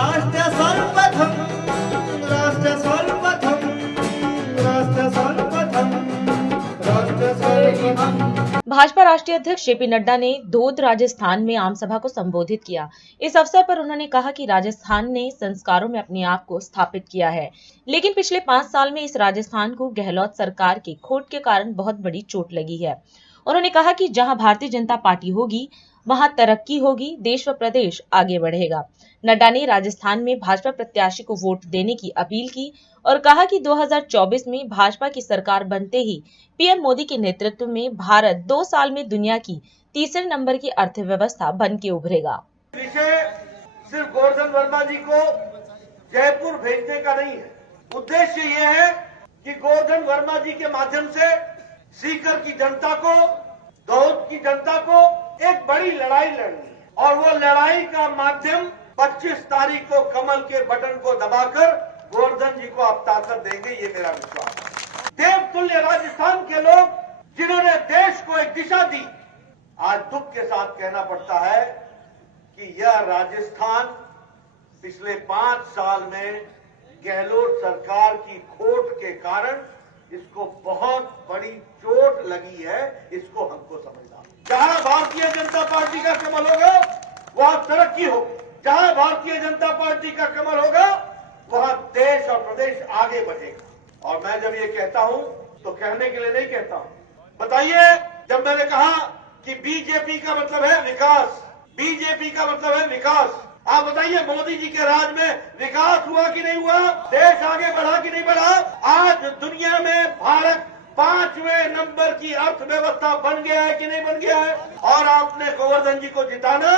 राष्ट्र सर्वप्रथम राष्ट्र सर्वप्रथम राष्ट्र सर्वप्रथम राष्ट्र सर्वप्रथम। भाजपा राष्ट्रीय अध्यक्ष जेपी नड्डा ने धोद राजस्थान में आम सभा को संबोधित किया। इस अवसर पर उन्होंने कहा कि राजस्थान ने संस्कारों में अपने आप को स्थापित किया है, लेकिन पिछले 5 साल में इस राजस्थान को गहलोत सरकार की खोट के कारण बहुत बड़ी चोट लगी है। उन्होंने कहा कि जहां भारतीय जनता पार्टी होगी वहां तरक्की होगी, देश व प्रदेश आगे बढ़ेगा। नड्डा ने राजस्थान में भाजपा प्रत्याशी को वोट देने की अपील की और कहा कि 2024 में भाजपा की सरकार बनते ही पीएम मोदी के नेतृत्व में भारत 2 साल में दुनिया की तीसरे नंबर की अर्थव्यवस्था बन के उभरेगा। विषय सिर्फ गोवर्धन वर्मा जी को जयपुर भेजने का नहीं है। उद्देश्य ये है कि गोवर्धन वर्मा जी के माध्यम से सीकर की जनता को, दाहोद की जनता को एक बड़ी लड़ाई लड़नी है और वो लड़ाई का माध्यम 25 तारीख को कमल के बटन को दबाकर गोवर्धन जी को आप ताकत देंगे, ये मेरा विश्वास है। देवतुल्य राजस्थान के लोग जिन्होंने देश को एक दिशा दी, आज दुख के साथ कहना पड़ता है कि यह राजस्थान पिछले 5 साल में गहलोत सरकार की खोट के कारण इसको बहुत बड़ी चोट लगी है। इसको हमको समझना, जहां भारतीय जनता पार्टी का कमल होगा वहां तरक्की होगी, जहां भारतीय जनता पार्टी का कमल होगा वहां देश और प्रदेश आगे बढ़ेगा। और मैं जब ये कहता हूं तो कहने के लिए नहीं कहता हूं। बताइए, जब मैंने कहा कि बीजेपी का मतलब है विकास, बीजेपी का मतलब है विकास, आप बताइए मोदी जी के राज में विकास हुआ कि नहीं हुआ? देश आगे बढ़ा कि नहीं बढ़ा? आज दुनिया में भारत 5वें नंबर की अर्थव्यवस्था बन गया है कि नहीं बन गया है? और आपने गोवर्धन जी को जिताना,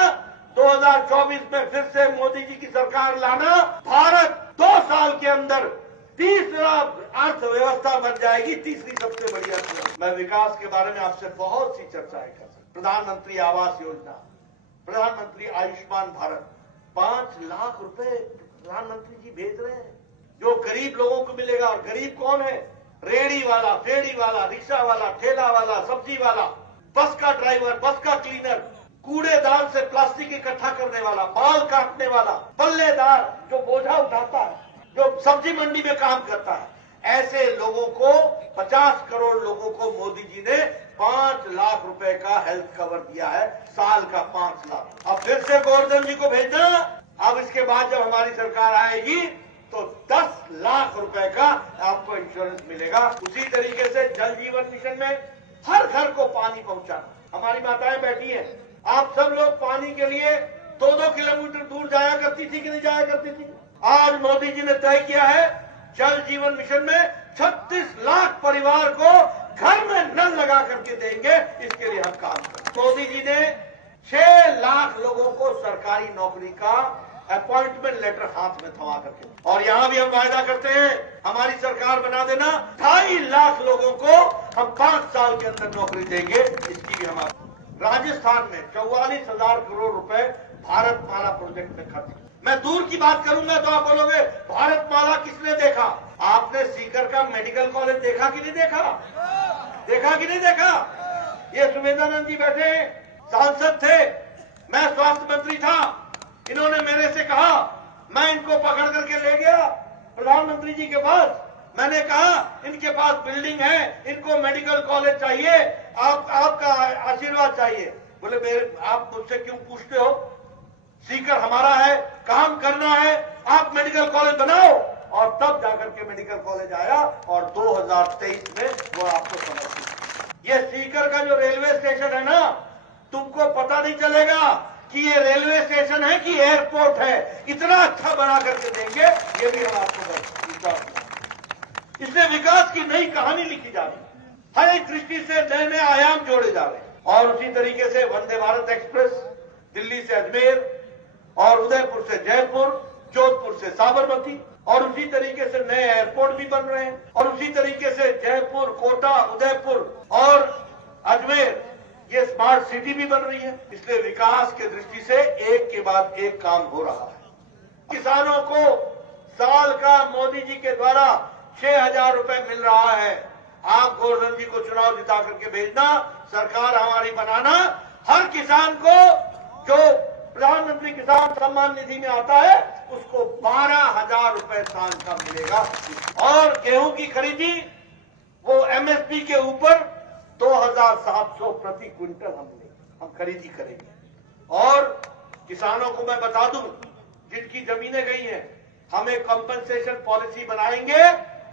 2024 में फिर से मोदी जी की सरकार लाना, भारत 2 साल के अंदर तीसरा अर्थव्यवस्था बन जाएगी, तीसरी सबसे बड़ी अर्थव्यवस्था। मैं विकास के बारे में आपसे बहुत सी चर्चाएं कर सकता। प्रधानमंत्री आवास योजना, प्रधानमंत्री आयुष्मान भारत, 5 लाख रुपए प्रधानमंत्री जी भेज रहे हैं जो गरीब लोगों को मिलेगा। और गरीब कौन है? रेहड़ी वाला, फेड़ी वाला, रिक्शा वाला, ठेला वाला, सब्जी वाला, बस का ड्राइवर, बस का क्लीनर, कूड़ेदान से प्लास्टिक इकट्ठा करने वाला, बाल काटने वाला, पल्लेदार जो बोझा उठाता है, जो सब्जी मंडी में काम करता है, ऐसे लोगों को 50 करोड़ लोगों को मोदी जी ने 5 लाख रुपए का हेल्थ कवर दिया है, साल का 5 लाख। अब फिर से गोवर्धन जी को भेजना। अब इसके बाद जब हमारी सरकार आएगी तो 10 लाख रुपए का आपको इंश्योरेंस मिलेगा। उसी तरीके से जल जीवन मिशन में हर घर को पानी पहुंचाना। हमारी माताएं बैठी हैं, आप सब लोग पानी के लिए 2-2 किलोमीटर दूर जाया करती थी कि नहीं जाया करती थी? आज मोदी जी ने तय किया है जल जीवन मिशन में 36 लाख परिवार को घर में नल लगा करके देंगे। इसके लिए हम काम करें। मोदी जी ने 6 लाख लोगों को सरकारी नौकरी का अपॉइंटमेंट लेटर हाथ में थमा करके, और यहाँ भी हम वायदा करते हैं हमारी सरकार बना देना 2.5 लाख लोगों को हम 5 साल के अंदर नौकरी देंगे। इसकी भी हम राजस्थान में 44,000 करोड़ रुपए भारत माला प्रोजेक्ट में खर्च। मैं दूर की बात करूंगा तो आप बोलोगे भारत माला किसने देखा? आपने सीकर का मेडिकल कॉलेज देखा कि नहीं देखा? देखा कि नहीं देखा? ये सुमेधानंद जी बैठे हैं, सांसद थे, मैं स्वास्थ्य मंत्री था, इन्होंने मेरे से कहा, मैं इनको पकड़ करके ले गया प्रधानमंत्री जी के पास। मैंने कहा इनके पास बिल्डिंग है, इनको मेडिकल कॉलेज चाहिए, आपका आशीर्वाद चाहिए। बोले मेरे आप मुझसे क्यों पूछते हो? सीकर हमारा है, काम करना है, आप मेडिकल कॉलेज बनाओ। और तब जाकर के मेडिकल कॉलेज आया और 2023 में वो आपको समर्पित। ये सीकर का जो रेलवे स्टेशन है ना, तुमको पता नहीं चलेगा कि ये रेलवे स्टेशन है कि एयरपोर्ट है। इतना अच्छा बना करके देंगे, ये भी हम आपको विश्वास। इसमें विकास की नई कहानी लिखी जा रही है, हर एक दृष्टि से नए नए आयाम जोड़े जा रहे हैं। और उसी तरीके से वंदे भारत एक्सप्रेस दिल्ली से अजमेर और उदयपुर से जयपुर, जोधपुर से साबरमती, और उसी तरीके से नए एयरपोर्ट भी बन रहे हैं। और उसी तरीके से जयपुर, कोटा, उदयपुर और अजमेर, ये स्मार्ट सिटी भी बन रही है। इसलिए विकास के दृष्टि से एक के बाद एक काम हो रहा है। किसानों को साल का मोदी जी के द्वारा 6,000 रुपए मिल रहा है। आप गोवर्धन जी को चुनाव जिता करके भेजना, सरकार हमारी बनाना, हर किसान को जो प्रधानमंत्री किसान सम्मान निधि में आता है उसको 12,000 रुपए साल का मिलेगा। और गेहूं की खरीदी वो एमएसपी के ऊपर 2,700 प्रति क्विंटल हम खरीदी करेंगे। और किसानों को मैं बता दूं जिनकी जमीनें गई हैं, हम एक कंपनसेशन पॉलिसी बनाएंगे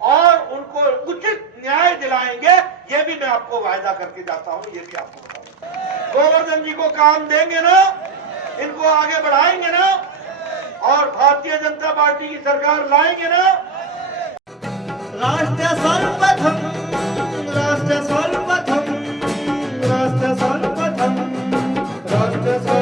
और उनको उचित न्याय दिलाएंगे। ये भी मैं आपको वायदा करके जाता हूं, ये भी आपको बताऊंगा। गोवर्धन जी को काम देंगे ना, इनको आगे बढ़ाएंगे ना, और भारतीय जनता पार्टी की सरकार लाएंगे ना। राष्ट्र सर्वप्रथम